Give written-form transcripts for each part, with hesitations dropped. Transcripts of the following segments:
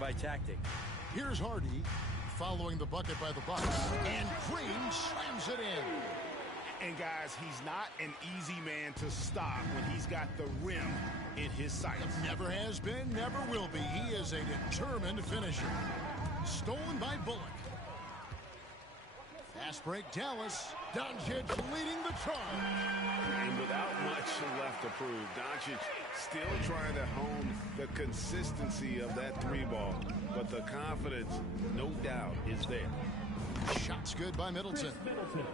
by tactic. Here's Hardy following the bucket by the Bucks, and Green slams it in. And guys, he's not an easy man to stop when he's got the rim in his sights. Never has been, never will be. He is a determined finisher. Stolen by Bullock. Fast break Dallas. Doncic leading the charge. And without much left to prove, Doncic still trying to hone the consistency of that three ball. But the confidence, no doubt, is there. Shots good by Middleton.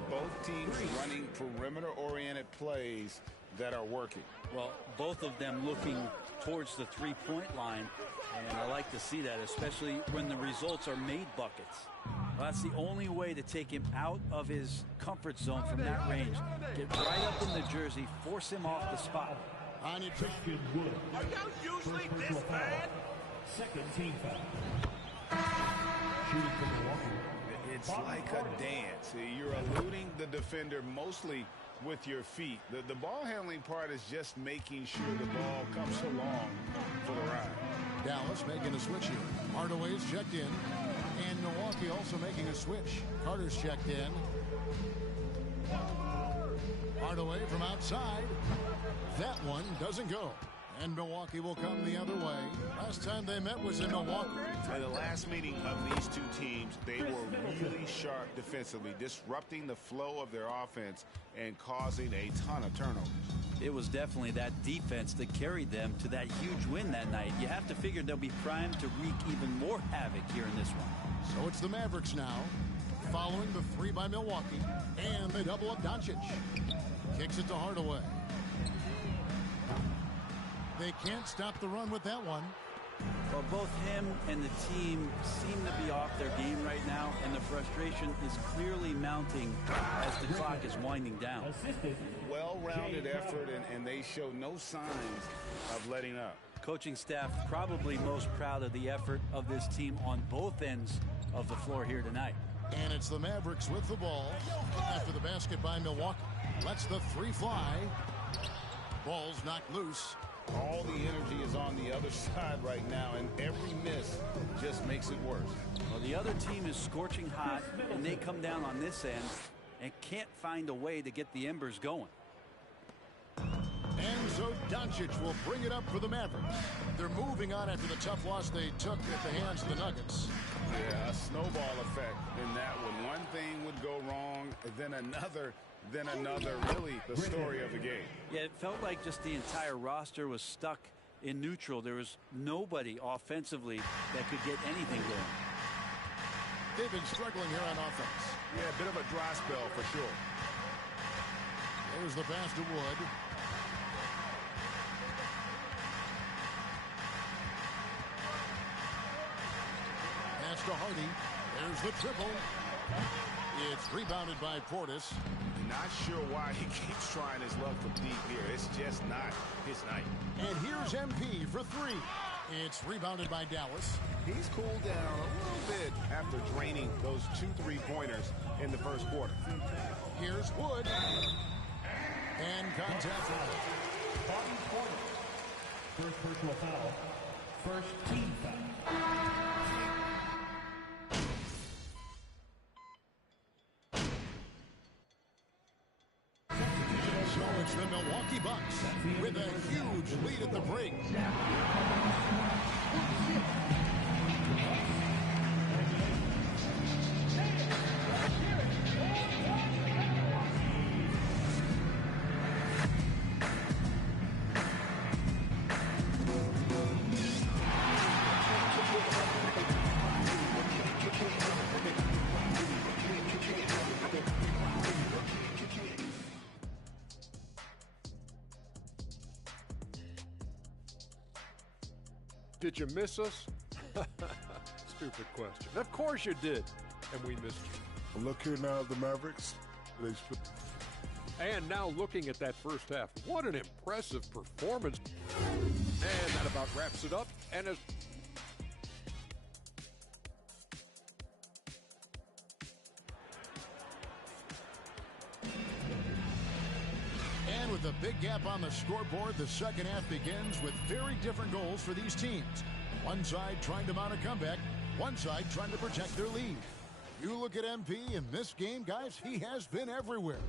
Both teams running perimeter-oriented plays that are working. Well, both of them looking towards the three-point line, and I like to see that, especially when the results are made buckets. Well, that's the only way to take him out of his comfort zone from that range. Get right up in the jersey, force him off the spot. On it, Are y'all usually this bad? Second team foul. Shooting from Milwaukee. It's like a dance. You're eluding the defender mostly with your feet. The ball handling part is just making sure the ball comes along for the ride. Dallas making a switch here. Hardaway's checked in. And Milwaukee also making a switch. Carter's checked in. Hardaway from outside. That one doesn't go. And Milwaukee will come the other way. Last time they met was in Milwaukee. In the last meeting of these two teams, they were really sharp defensively, disrupting the flow of their offense and causing a ton of turnovers. It was definitely that defense that carried them to that huge win that night. You have to figure they'll be primed to wreak even more havoc here in this one. So it's the Mavericks now, following the three by Milwaukee, and they double up Doncic. Kicks it to Hardaway. They can't stop the run with that one. Well, both him and the team seem to be off their game right now, and the frustration is clearly mounting as the clock is winding down. Well-rounded effort, and they show no signs of letting up. Coaching staff probably most proud of the effort of this team on both ends of the floor here tonight. And it's the Mavericks with the ball after the basket by Milwaukee. Lets the three fly. Ball's knocked loose. All the energy is on the other side right now, and every miss just makes it worse. Well, the other team is scorching hot, and they come down on this end and can't find a way to get the embers going. And so Doncic will bring it up for the Mavericks. They're moving on after the tough loss they took at the hands of the Nuggets. Yeah, a snowball effect in that one. One thing would go wrong, then another, really the story of the game. Yeah, it felt like just the entire roster was stuck in neutral. There was nobody offensively that could get anything going. They've been struggling here on offense. Yeah, a bit of a dry spell for sure. There's the pass to Wood. Pass to Hardy. There's the triple. It's rebounded by Portis. Not sure why he keeps trying his luck from deep here. It's just not his night. And here's MP for three. It's rebounded by Dallas. He's cooled down a little bit after draining those 2 3-pointers in the first quarter. Here's Wood. And contact foul. Bobby Portis. First personal foul. First team foul. So it's the Milwaukee Bucks with a huge lead at the break. Did you miss us? Stupid question. Of course you did. And we missed you. Look here now at the Mavericks. And now looking at that first half, what an impressive performance. And that about wraps it up. And as And with a big gap on the scoreboard, the second half begins with very different goals for these teams. One side trying to mount a comeback, one side trying to protect their lead. You look at MP in this game, guys, he has been everywhere.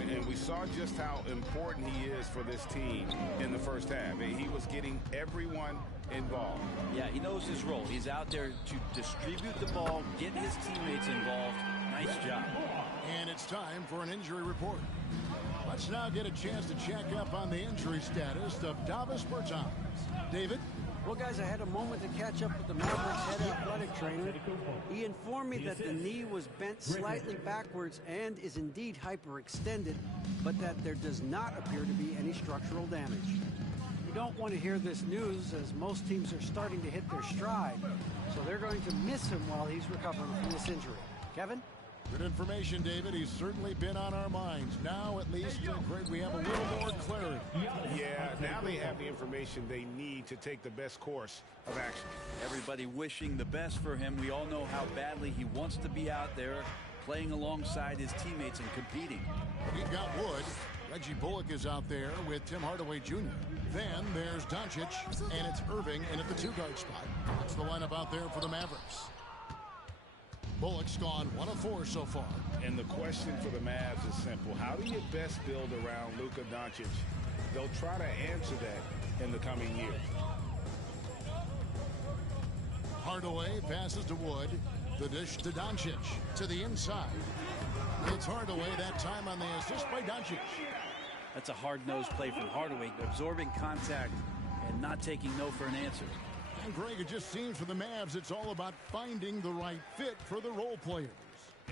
And we saw just how important he is for this team in the first half. He was getting everyone involved. Yeah, he knows his role. He's out there to distribute the ball, get his teammates involved. Nice job. And it's time for an injury report. Let's now get a chance to check up on the injury status of Davis Bertans. David? Well, guys, I had a moment to catch up with the Mavericks head athletic trainer. He informed me that the knee was bent slightly backwards and is indeed hyperextended, but that there does not appear to be any structural damage. You don't want to hear this news, as most teams are starting to hit their stride, so they're going to miss him while he's recovering from this injury. Kevin? Good information, David. He's certainly been on our minds. Now, at least, Greg, we have a little more clarity. Yeah, now they have the information they need to take the best course of action. Everybody wishing the best for him. We all know how badly he wants to be out there, playing alongside his teammates and competing. We've got Wood. Reggie Bullock is out there with Tim Hardaway Jr. Then there's Doncic, and it's Irving in at the two-guard spot. That's the lineup out there for the Mavericks. Bullock's gone 1 of 4 so far. And the question for the Mavs is simple. How do you best build around Luka Doncic? They'll try to answer that in the coming years. Hardaway passes to Wood. The dish to Doncic. To the inside. It's Hardaway that time on the assist by Doncic. That's a hard-nosed play from Hardaway, absorbing contact and not taking no for an answer. And Greg, it just seems for the Mavs it's all about finding the right fit for the role players.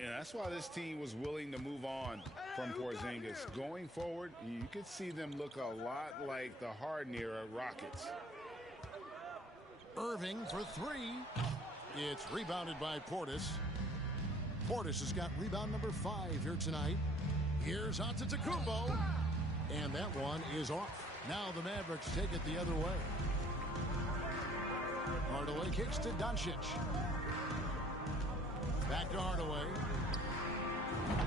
Yeah, that's why this team was willing to move on from Porzingis. Going forward, you could see them look a lot like the Harden-era Rockets. Irving for 3. It's rebounded by Portis. Portis has got rebound number 5 here tonight. Here's Antetokounmpo. And that one is off. Now the Mavericks take it the other way. Hardaway kicks to Doncic. Back to Hardaway.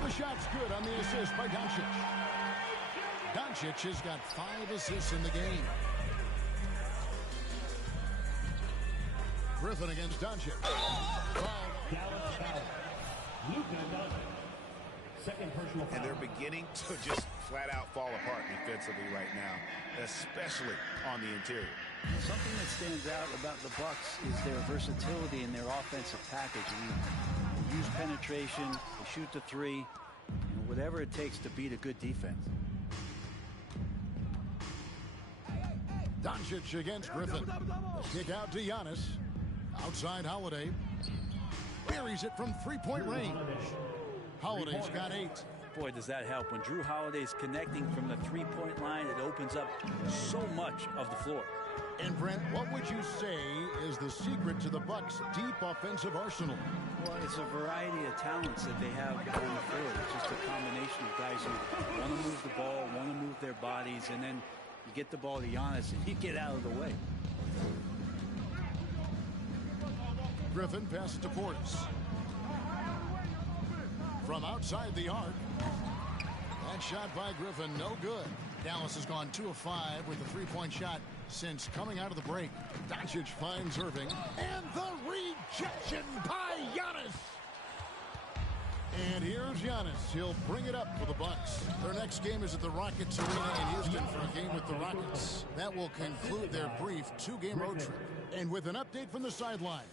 The shot's good on the assist by Doncic. Doncic has got 5 assists in the game. Griffin against Doncic. Dallas foul. Luka Doncic. Second personal foul. And they're beginning to just flat out fall apart defensively right now, especially on the interior. Something that stands out about the Bucks is their versatility in their offensive package. They use penetration, they shoot the 3, whatever it takes to beat a good defense. Doncic against Griffin. Kick out to Giannis. Outside Holiday. Buries it from three-point range. Holiday's got 8. Boy, does that help. When Drew Holiday's connecting from the three-point line, it opens up so much of the floor. And Brent, what would you say is the secret to the Bucks' deep offensive arsenal? Well, it's a variety of talents that they have on the floor. It's just a combination of guys who want to move the ball, want to move their bodies, and then you get the ball to Giannis and you get out of the way. Griffin passes to Portis. From outside the arc. That shot by Griffin, no good. Dallas has gone 2 of 5 with a three-point shot since coming out of the break. Doncic finds Irving. And the rejection by Giannis. And here's Giannis. He'll bring it up for the Bucks. Their next game is at the Rockets Arena in Houston for a game with the Rockets. That will conclude their brief 2-game road trip. And with an update from the sidelines,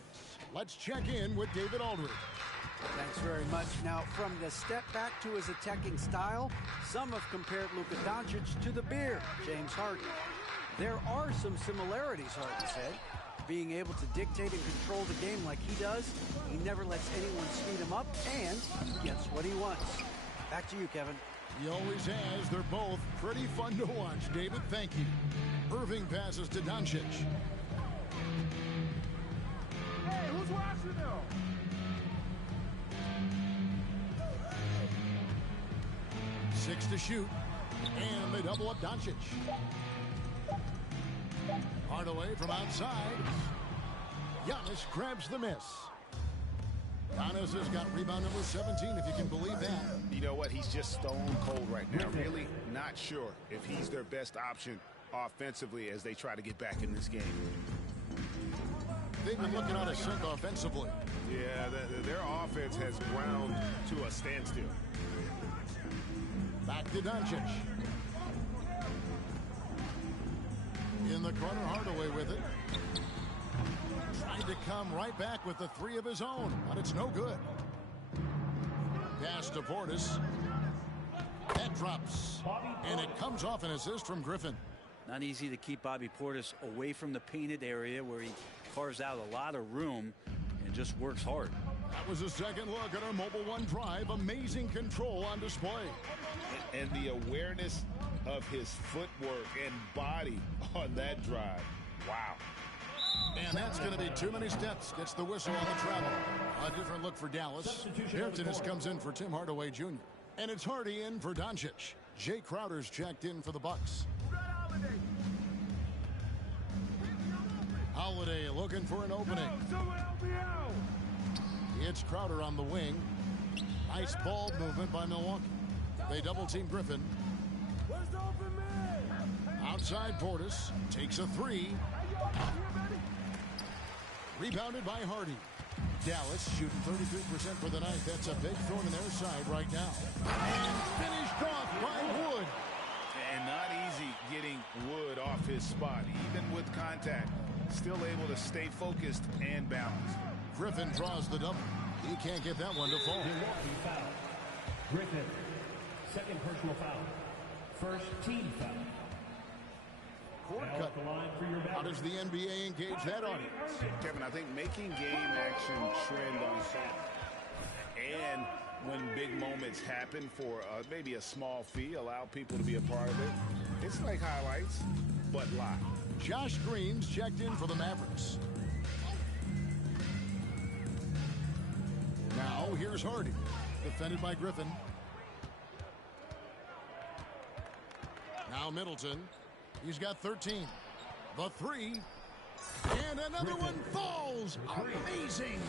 let's check in with David Aldridge. Thanks very much. Now, from the step back to his attacking style, some have compared Luka Doncic to the Bear, James Harden. There are some similarities, Harden said. Being able to dictate and control the game like he does, he never lets anyone speed him up, and he gets what he wants. Back to you, Kevin. He always has. They're both pretty fun to watch. David, thank you. Irving passes to Doncic. Hey, who's watching now? 6 to shoot. And they double up Doncic. Hardaway from outside. Giannis grabs the miss. Giannis has got rebound number 17, if you can believe that. You know what? He's just stone cold right now. Really not sure if he's their best option offensively as they try to get back in this game. they've been looking out of sync offensively. Yeah, their offense has ground to a standstill. Back to Doncic. In the corner, Hardaway with it. Tried to come right back with the three of his own, but it's no good. Pass to Portis. That drops. And it comes off an assist from Griffin. Not easy to keep Bobby Portis away from the painted area where he carves out a lot of room and just works hard. That was a second look at our Mobile One drive. Amazing control on display. And the awareness of his footwork and body on that drive. Wow. And that's going to be too many steps. Gets the whistle on the travel. A different look for Dallas. Hairton comes in for Tim Hardaway Jr. And it's Hardy in for Doncic. Jay Crowder's checked in for the Bucks. Holiday looking for an opening. It's Crowder on the wing. Nice ball movement by Milwaukee. They double team Griffin. Outside Portis takes a three. Rebounded by Hardy. Dallas shooting 33% for the night. That's a big throw in their side right now. And finished off by Wood. And not easy getting Wood off his spot, even with contact. Still able to stay focused and balanced. Griffin draws the double. He can't get that one to fall. Milwaukee foul. Griffin, second personal foul. First team foul. Now at the line for your How does the NBA engage that audience? Kevin, I think making game action trend on set. And when big moments happen for maybe a small fee, allow people to be a part of it. It's like highlights, but live. Josh Green's checked in for the Mavericks. Now here's Hardy, defended by Griffin. Now Middleton. He's got 13. The three. And another one falls. Amazing.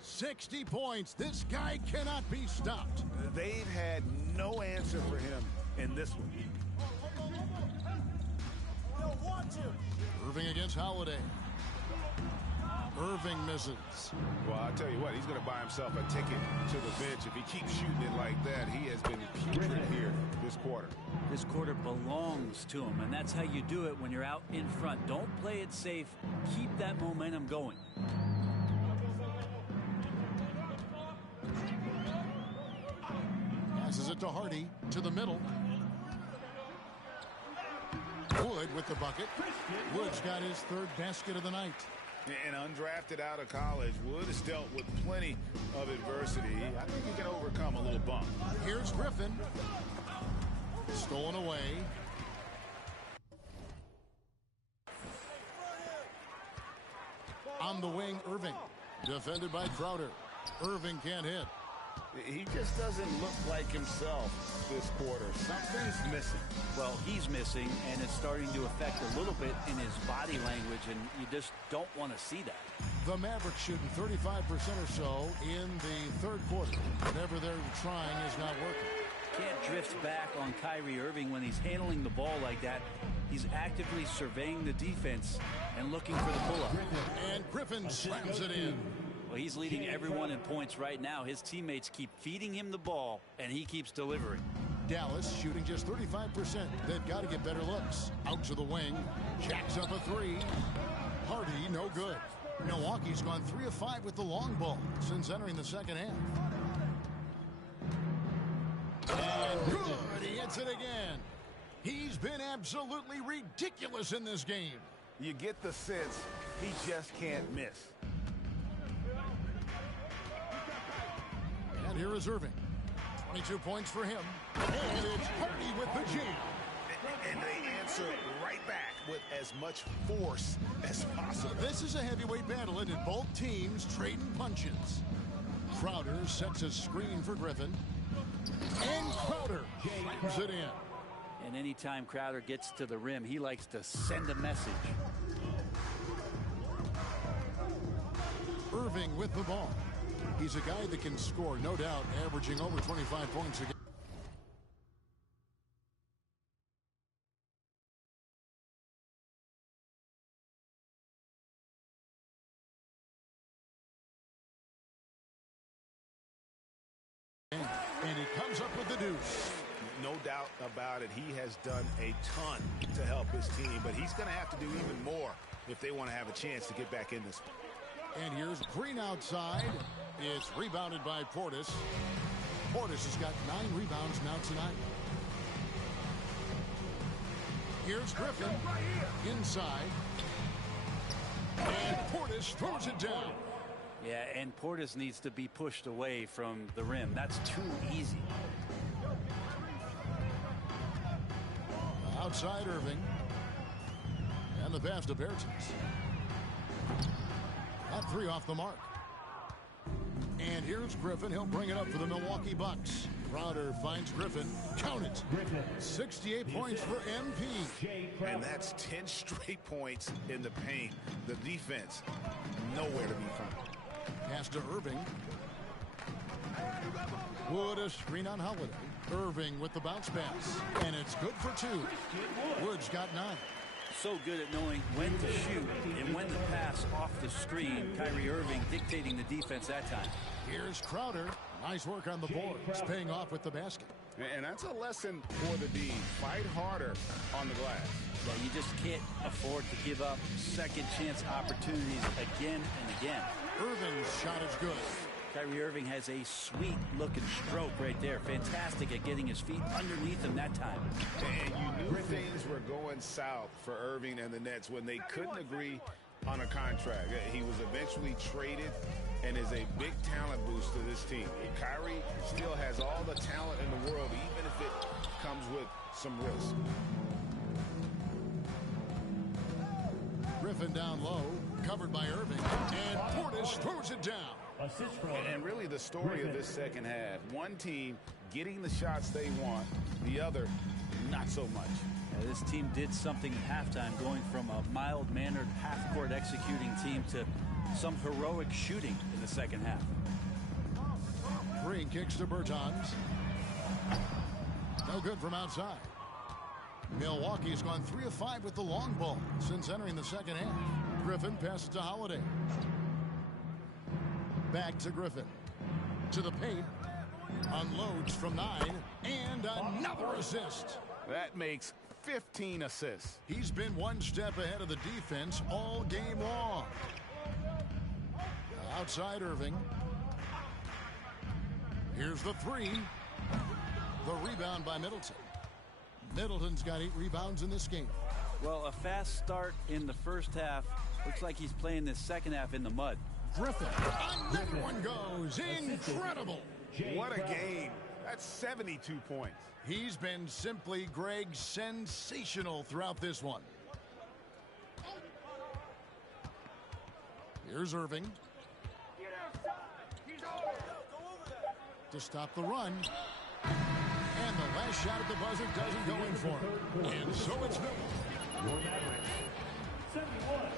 60 points. This guy cannot be stopped. They've had no answer for him in this one. Irving against Holiday. Irving misses. Well, I'll tell you what, he's going to buy himself a ticket to the bench. If he keeps shooting it like that, he has been putrid here this quarter. This quarter belongs to him, and that's how you do it when you're out in front. Don't play it safe. Keep that momentum going. Passes it to Hardy, to the middle. Wood with the bucket. Wood's got his third basket of the night. And undrafted out of college, Wood has dealt with plenty of adversity. I think he can overcome a little bump. Here's Griffin. Stolen away. On the wing, Irving. Defended by Crowder. Irving can't hit. He just doesn't look like himself this quarter. Something's missing. Well, he's missing, and it's starting to affect a little bit in his body language, and you just don't want to see that. The Mavericks shooting 35% or so in the third quarter. Whatever they're trying is not working. Can't drift back on Kyrie Irving when he's handling the ball like that. He's actively surveying the defense and looking for the pull-up. And Griffin slams it in. Well, he's leading everyone in points right now. His teammates keep feeding him the ball, and he keeps delivering. Dallas shooting just 35%. They've got to get better looks. Out to the wing. Jacks up a three. Hardy, no good. Milwaukee's gone 3 of 5 with the long ball since entering the second half. And good. He hits it again. He's been absolutely ridiculous in this game. You get the sense he just can't miss. And here is Irving. 22 points for him. And it's Hardy with the jam. And they answer right back with as much force as possible. This is a heavyweight battle, and both teams trading punches. Crowder sets a screen for Griffin. And Crowder slams it in. And anytime Crowder gets to the rim, he likes to send a message. Irving with the ball. He's a guy that can score, no doubt, averaging over 25 points a game. doubt about it. He has done a ton to help his team, but he's going to have to do even more if they want to have a chance to get back in this one. And here's Green outside. It's rebounded by Portis. Portis has got 9 rebounds now tonight. Here's Griffin inside. And Portis throws it down. Yeah, and Portis needs to be pushed away from the rim. That's too easy. Outside Irving. And the pass to Bertans. That 3 off the mark. And here's Griffin. He'll bring it up for the Milwaukee Bucks. Crowder finds Griffin. Count it. 68 points for MP. And that's 10 straight points in the paint. The defense, nowhere to be found. Pass to Irving. Wood a screen on Holiday. Irving with the bounce pass. And it's good for 2. Wood's got 9. So good at knowing when to shoot and when to pass off the screen. Kyrie Irving dictating the defense that time. Here's Crowder. Nice work on the boards, paying off with the basket. And that's a lesson for the D. Fight harder on the glass. Yeah, you just can't afford to give up second chance opportunities again and again. Irving's shot is good. Kyrie Irving has a sweet-looking stroke right there. Fantastic at getting his feet underneath him that time. And you knew things were going south for Irving and the Nets when they couldn't agree on a contract. He was eventually traded and is a big talent boost to this team. Kyrie still has all the talent in the world, even if it comes with some risk. Griffin down low, covered by Irving, and Portis throws it down. And really the story of this second half, one team getting the shots they want, the other not so much. Yeah, this team did something at halftime, going from a mild-mannered half-court executing team to some heroic shooting in the second half. Green kicks to Bertans. No good from outside. Milwaukee's gone 3 of 5 with the long ball since entering the second half. Griffin passes to Holiday. Back to Griffin. To the paint. Unloads from 9. And another assist. That makes 15 assists. He's been one step ahead of the defense all game long. Outside Irving. Here's the 3. The rebound by Middleton. Middleton's got 8 rebounds in this game. Well, a fast start in the first half. Looks like he's playing this second half in the mud. Griffin. Another one goes. Incredible. What a game. That's 72 points. He's been simply, Greg, sensational throughout this one. Here's Irving. To stop the run. And the last shot at the buzzer doesn't go in for him. And so it's Miller. Your Mavericks, 71.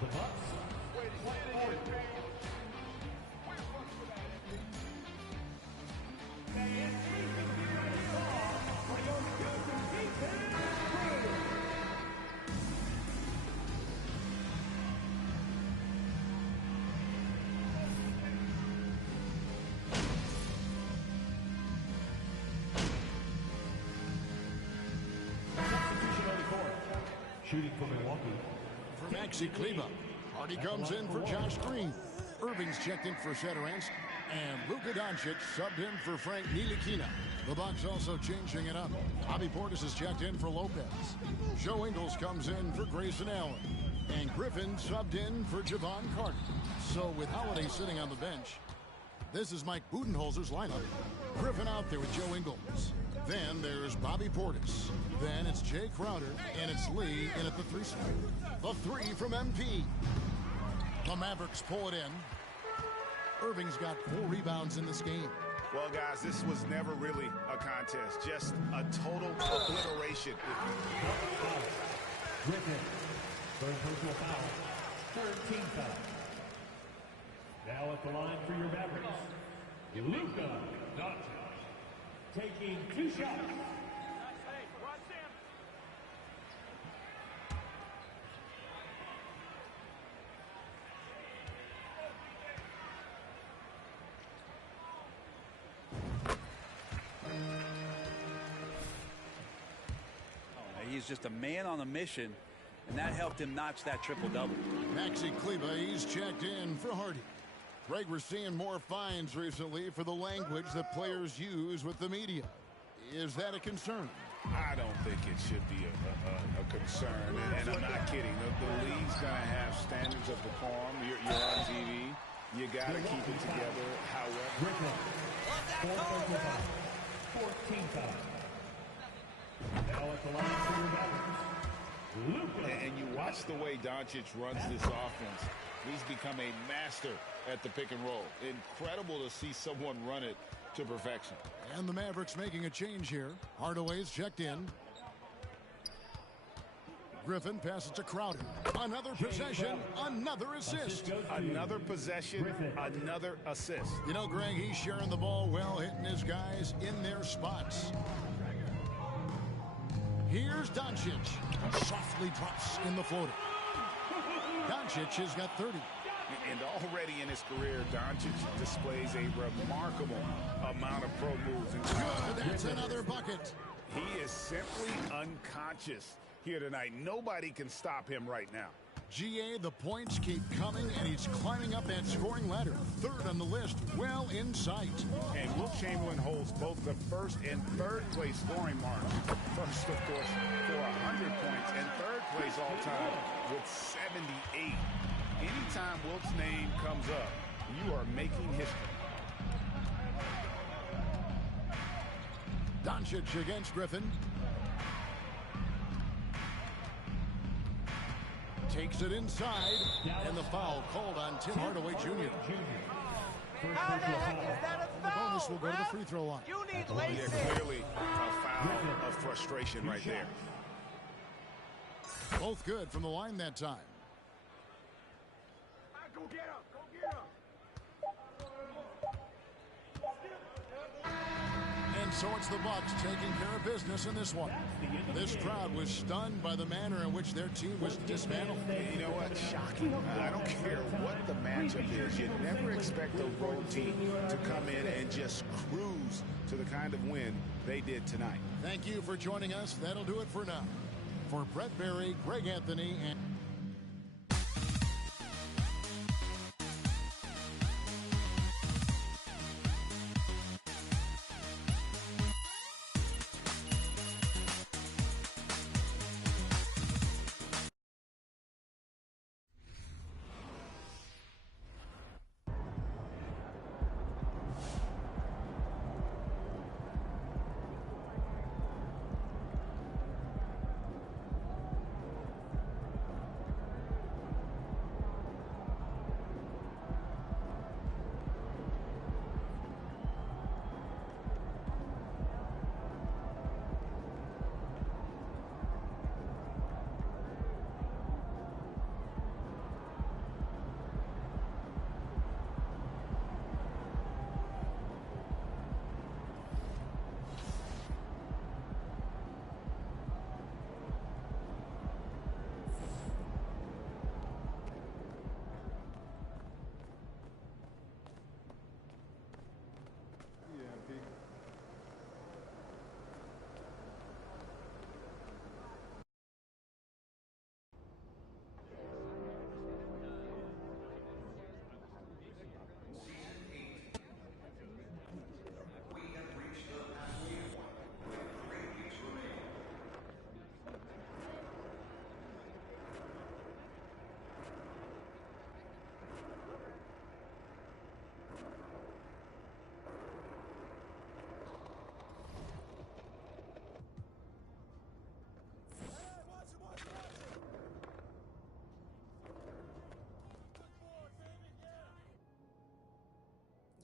The Bucks, 40. Shooting for Milwaukee. For Maxi Kleba. Hardy comes in for Josh Green. Irving's checked in for Satoransky. And Luka Doncic subbed in for Frank Ntilikina. The Bucks also changing it up. Bobby Portis is checked in for Lopez. Joe Ingles comes in for Grayson Allen. And Griffin subbed in for Javon Carter. So with Holiday sitting on the bench, this is Mike Budenholzer's lineup. Griffin out there with Joe Ingles. Then there's Bobby Portis. Then it's Jay Crowder, and it's Lee in at the 3 spot. The 3 from MP. The Mavericks pull it in. Irving's got 4 rebounds in this game. Well, guys, this was never really a contest. Just a total obliteration. Griffin, third personal foul, third team foul. Now at the line for your Mavericks, Luka Doncic, taking 2 shots. He's just a man on a mission, and that helped him notch that triple-double. Maxi Kleber, he's checked in for Hardy. Greg, we're seeing more fines recently for the language that players use with the media. Is that a concern? I don't think it should be a concern, and I'm not kidding. The league's going to have standards of decorum. You're on TV. You got to keep it together. However, 14 foul. Now at the line for your Mavericks, Luka. and you watch the way Doncic runs this offense. He's become a master at the pick and roll. Incredible to see someone run it to perfection. And the Mavericks making a change here. Hardaway's checked in. Griffin passes to Crowder. Another possession, another assist. Another possession, another assist. You know, Greg, he's sharing the ball well, hitting his guys in their spots. Here's Doncic. Softly drops in the floater. Doncic has got 30. And already in his career, Doncic displays a remarkable amount of pro moves. Good, that's another bucket. He is simply unconscious here tonight. Nobody can stop him right now. GA, the points keep coming, and he's climbing up that scoring ladder. Third on the list, well in sight. And Wilt Chamberlain holds both the first and third place scoring marks. First, of course, for 100 points, and third place all time with 78. Anytime Wilt's name comes up, you are making history. Doncic against Griffin. Takes it inside, and the foul called on Tim Hardaway Jr. How the heck is that a The foul? bonus will go to the free throw line. You need Yeah, laces. clearly a foul of frustration right there. Both good from the line that time. Go get him. Go get him. And so it's the Bucks taking care of business in this one. This crowd was stunned by the manner in which their team was dismantled. You know what? Shocking. I don't care what the matchup is. You never expect a road team to come in and just cruise to the kind of win they did tonight. Thank you for joining us. That'll do it for now. For Brett Berry, Greg Anthony, and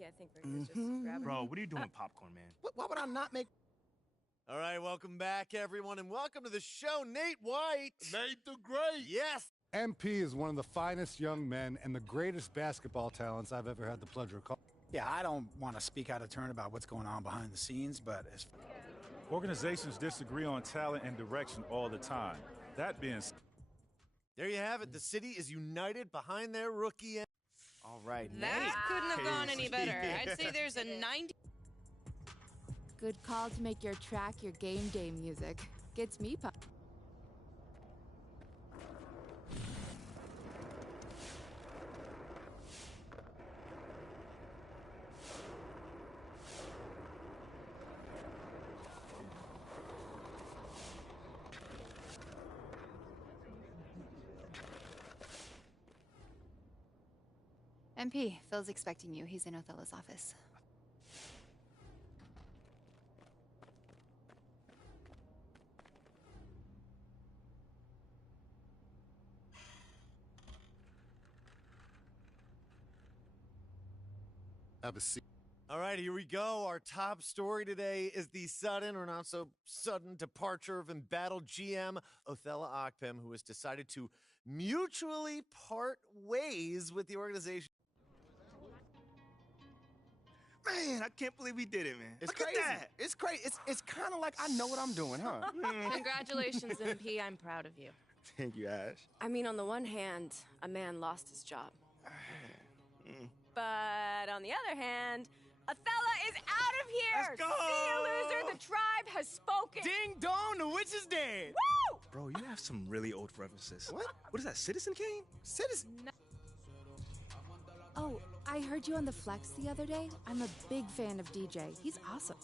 Yeah, I think Rick was just grabbing. Bro, what are you doing with popcorn, man? Why would I not make... All right, welcome back, everyone, and welcome to the show, Nate White. Nate the Great. Yes. MP is one of the finest young men and the greatest basketball talents I've ever had the pleasure of calling. Yeah, I don't want to speak out of turn about what's going on behind the scenes, but as organizations disagree on talent and direction all the time. That being said, there you have it. The city is united behind their rookie. All right. That couldn't have gone any better. I'd say there's a 90. Good call to make your track your game day music. Gets me pumped. MP, Phil's expecting you. He's in Othello's office. Have a seat. All right, here we go. Our top story today is the sudden or not so sudden departure of embattled GM Othello Akpem, who has decided to mutually part ways with the organization. Man, I can't believe we did it, man. It's Look crazy. at that. It's crazy. It's kind of like I know what I'm doing, huh? Congratulations, MP. I'm proud of you. Thank you, Ash. I mean, on the one hand, a man lost his job. But on the other hand, Othello is out of here! Let's go! See you, loser! The tribe has spoken! Ding dong, the witch is dead! Woo! Bro, you have some really old references. What is that, Citizen Kane? Citizen? No. Oh, I heard you on the Flex the other day. I'm a big fan of DJ. He's awesome.